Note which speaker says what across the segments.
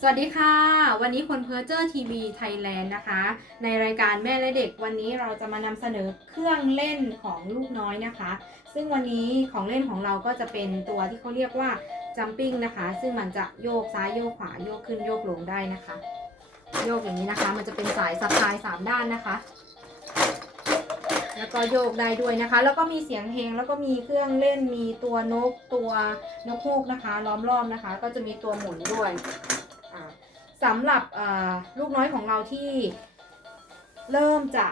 Speaker 1: สวัสดีค่ะ วันนี้คนเพอร์เจอร์ทีวีไทยแลนด์นะคะ ในรายการแม่และเด็กวันนี้เราจะมานำเสนอเครื่องเล่นของลูกน้อยนะคะ ซึ่งวันนี้ของเล่นของเราก็จะเป็นตัวที่เขาเรียกว่าจัมปิ้งนะคะ ซึ่งมันจะโยกซ้ายโยกขวาโยกขึ้นโยกลงได้นะคะ โยกอย่างนี้นะคะ มันจะเป็นสายสะพายสามด้านนะคะ แล้วก็โยกได้ด้วยนะคะ แล้วก็มีเสียงเพลงแล้วก็มีเครื่องเล่นมีตัวนกตัวนกฮูกนะคะ ล้อมรอบนะคะ ก็จะมีตัวหมุนด้วย สำหรับลูกน้อยของเราที่เริ่มจะ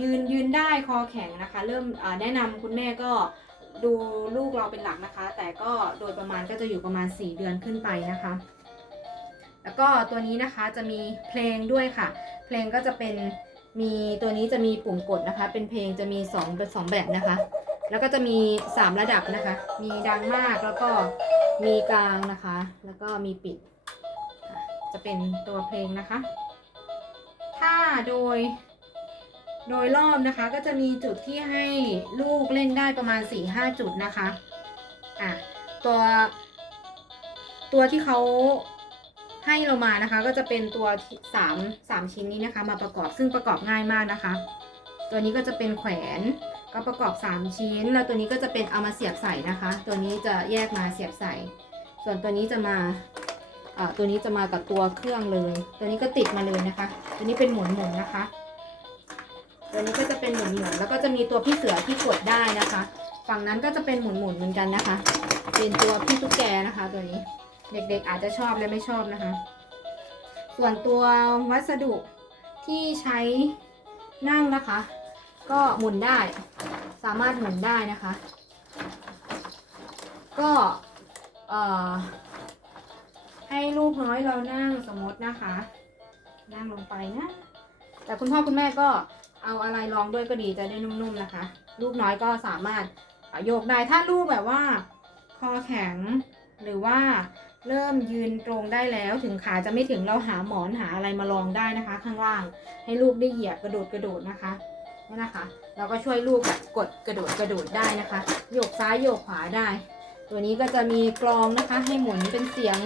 Speaker 1: ยืนยืนได้คอแข็งนะคะ เริ่มแนะนำคุณแม่ก็ดูลูกเราเป็นหลักนะคะ แต่ก็โดยประมาณก็จะอยู่ประมาณ 4 เดือนขึ้นไปนะคะ แล้วก็ตัวนี้นะคะจะมีเพลงด้วยค่ะ เพลงก็จะเป็นมีตัวนี้จะมีปุ่มกดนะคะ เป็นเพลงจะมี2เป็นสองแบบนะคะ แล้วก็จะมี 3 ระดับนะคะ มีดังมากแล้วก็มีกลางนะคะ แล้วก็มีปิด จะเป็นตัวเพลงนะคะ ถ้าโดย โดยรอบนะคะก็จะมีจุดที่ให้ลูกเล่นได้ประมาณ 4-5 จุดนะคะอะตัวตัวที่เขาให้เรามานะคะ ก็จะเป็นตัวสามสามชิ้นนี้นะคะ มาประกอบซึ่งประกอบง่ายมากนะคะ ตัวนี้ก็จะเป็นแขวนก็ประกอบ 3 ชิ้น แล้วตัวนี้ก็จะเป็นเอามาเสียบใส่นะคะ ตัวนี้จะแยกมาเสียบใส่ ส่วนตัวนี้จะมา ตัวนี้จะมากับตัวเครื่องเลย ตัวนี้ก็ติดมาเลยนะคะ ตัวนี้เป็นหมุนหมุนนะคะ ตัวนี้ก็จะเป็นหมุนหมุนแล้วก็จะมีตัวพี่เสือที่กดได้นะคะ ฝั่งนั้นก็จะเป็นหมุนหมุนเหมือนกันนะคะ เป็นตัวพี่ตุ๊กแกนะคะ ตัวนี้เด็กๆอาจจะชอบและไม่ชอบนะคะ ส่วนตัววัสดุที่ใช้นั่งนะคะ ก็หมุนได้ สามารถหมุนได้นะคะ ก็เอ่อ ให้ลูกน้อยเรานั่งสมมตินะคะ นั่งลงไปนะ แต่คุณพ่อคุณแม่ก็เอาอะไรรองด้วยก็ดีจะได้นุ่มๆนะคะ ลูกน้อยก็สามารถโยกได้ถ้าลูกแบบว่า คอแข็งหรือว่าเริ่มยืนตรงได้แล้วถึงขาจะไม่ถึงเราหาหมอนหาอะไรมาลองได้นะคะ ข้างล่างให้ลูกได้เหยียบกระโดดกระโดดนะคะนี่นะคะ เราก็ช่วยลูกกดกระโดดกระโดดได้นะคะ โยกซ้ายโยกขวาได้ ตัวนี้ก็จะมีกลองนะคะให้หมุนเป็นเสียง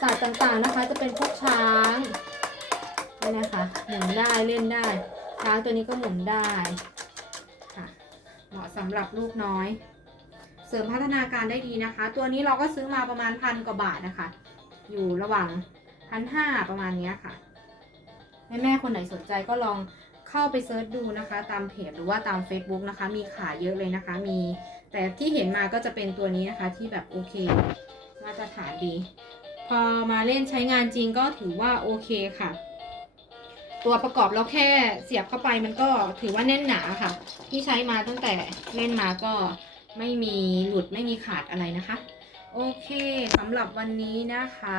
Speaker 1: สัตว์ต่างๆนะคะจะเป็นพวกช้างนี่นะคะหมุนได้เล่นได้ ช้างตัวนี้ก็หมุนได้ค่ะเหมาะสำหรับลูกน้อย เสริมพัฒนาการได้ดีนะคะ ตัวนี้เราก็ซื้อมาประมาณพันกว่าบาทนะคะ อยู่ระหว่างพันห้าประมาณเนี้ยค่ะแม่แม่ๆคนไหนสนใจก็ลองเข้าไปเซิร์ชดูนะคะ ตามเพจหรือว่าตาม Facebook นะคะ มีขายเยอะเลยนะคะ มีแต่ที่เห็นมาก็จะเป็นตัวนี้นะคะที่แบบโอเคมาตรฐานดี พอมาเล่นใช้งานจริงก็ถือว่าโอเคค่ะ ตัวประกอบเราแค่เสียบเข้าไปมันก็ถือว่าแน่นหนาค่ะ ที่ใช้มาตั้งแต่เล่นมาก็ไม่มีหลุดไม่มีขาดอะไรนะคะ โอเคสำหรับวันนี้นะคะ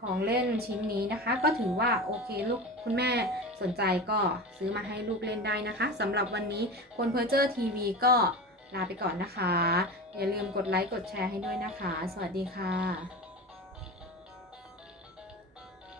Speaker 1: ของเล่นชิ้นนี้นะคะ ก็ถือว่าโอเคลูกคุณแม่สนใจก็ซื้อมาให้ลูกเล่นได้นะคะสำหรับวันนี้คนเพอร์เจอร์ทีวีก็ลาไปก่อนนะคะ อย่าลืมกดไลค์กดแชร์ให้ด้วยนะคะ สวัสดีค่ะ